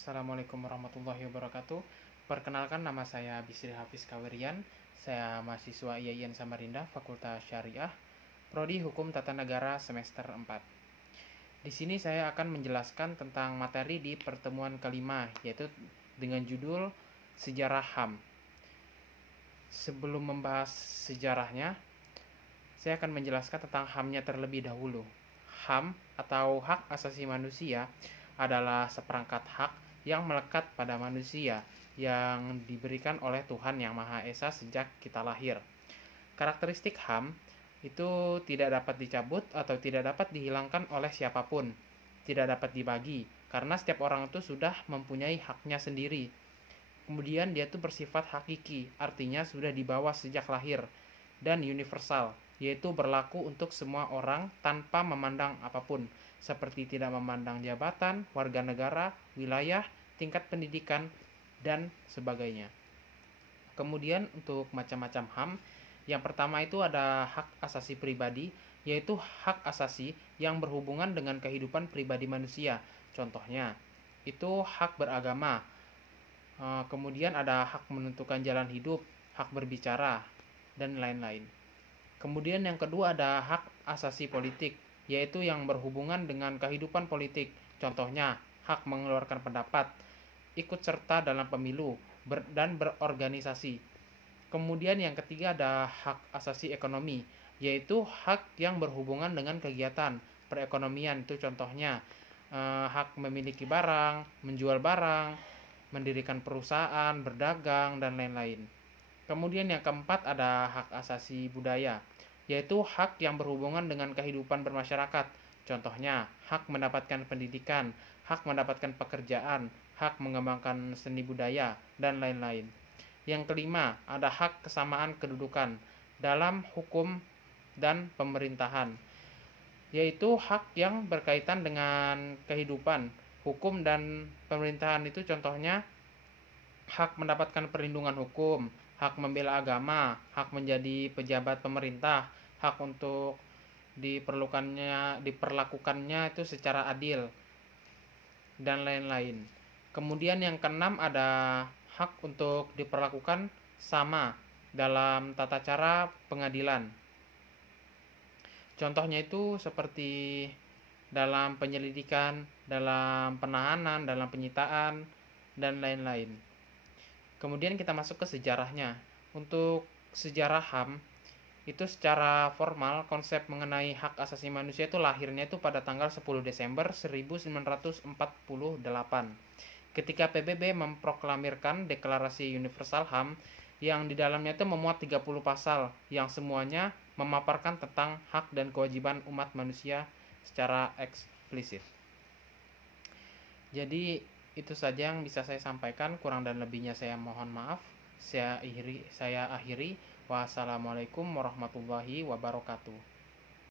Assalamualaikum warahmatullahi wabarakatuh. Perkenalkan, nama saya Bisri Hafiz Kawirian. Saya mahasiswa IAIN Samarinda, Fakultas Syariah, Prodi Hukum Tata Negara semester 4. Di sini saya akan menjelaskan tentang materi di pertemuan kelima, yaitu dengan judul Sejarah HAM. Sebelum membahas sejarahnya, saya akan menjelaskan tentang HAM-nya terlebih dahulu. HAM atau Hak Asasi Manusia adalah seperangkat hak yang melekat pada manusia yang diberikan oleh Tuhan Yang Maha Esa sejak kita lahir. Karakteristik HAM itu tidak dapat dicabut atau tidak dapat dihilangkan oleh siapapun, tidak dapat dibagi, karena setiap orang itu sudah mempunyai haknya sendiri. Kemudian dia itu bersifat hakiki, artinya sudah dibawa sejak lahir, dan universal, yaitu berlaku untuk semua orang tanpa memandang apapun, seperti tidak memandang jabatan, warga negara, wilayah, tingkat pendidikan, dan sebagainya. Kemudian untuk macam-macam HAM, yang pertama itu ada hak asasi pribadi, yaitu hak asasi yang berhubungan dengan kehidupan pribadi manusia. Contohnya, itu hak beragama. Kemudian ada hak menentukan jalan hidup, hak berbicara, dan lain-lain. Kemudian yang kedua ada hak asasi politik, yaitu yang berhubungan dengan kehidupan politik. Contohnya, hak mengeluarkan pendapat, ikut serta dalam pemilu, dan berorganisasi. Kemudian yang ketiga ada hak asasi ekonomi, yaitu hak yang berhubungan dengan kegiatan perekonomian. Itu contohnya, hak memiliki barang, menjual barang, mendirikan perusahaan, berdagang, dan lain-lain. Kemudian yang keempat ada hak asasi budaya, yaitu hak yang berhubungan dengan kehidupan bermasyarakat. Contohnya, hak mendapatkan pendidikan, hak mendapatkan pekerjaan, hak mengembangkan seni budaya, dan lain-lain. Yang kelima, ada hak kesamaan kedudukan dalam hukum dan pemerintahan, yaitu hak yang berkaitan dengan kehidupan, hukum, dan pemerintahan. Itu contohnya, hak mendapatkan perlindungan hukum, hak membela agama, hak menjadi pejabat pemerintah, hak untuk diperlakukannya itu secara adil, dan lain-lain. Kemudian yang keenam ada hak untuk diperlakukan sama dalam tata cara pengadilan. Contohnya itu seperti dalam penyelidikan, dalam penahanan, dalam penyitaan, dan lain-lain. Kemudian kita masuk ke sejarahnya. Untuk sejarah HAM, itu secara formal konsep mengenai hak asasi manusia itu lahirnya itu pada tanggal 10 Desember 1948. Ketika PBB memproklamirkan Deklarasi Universal HAM yang di dalamnya itu memuat 30 pasal yang semuanya memaparkan tentang hak dan kewajiban umat manusia secara eksplisit. Jadi itu saja yang bisa saya sampaikan, kurang dan lebihnya saya mohon maaf. Saya akhiri. Wassalamualaikum warahmatullahi wabarakatuh.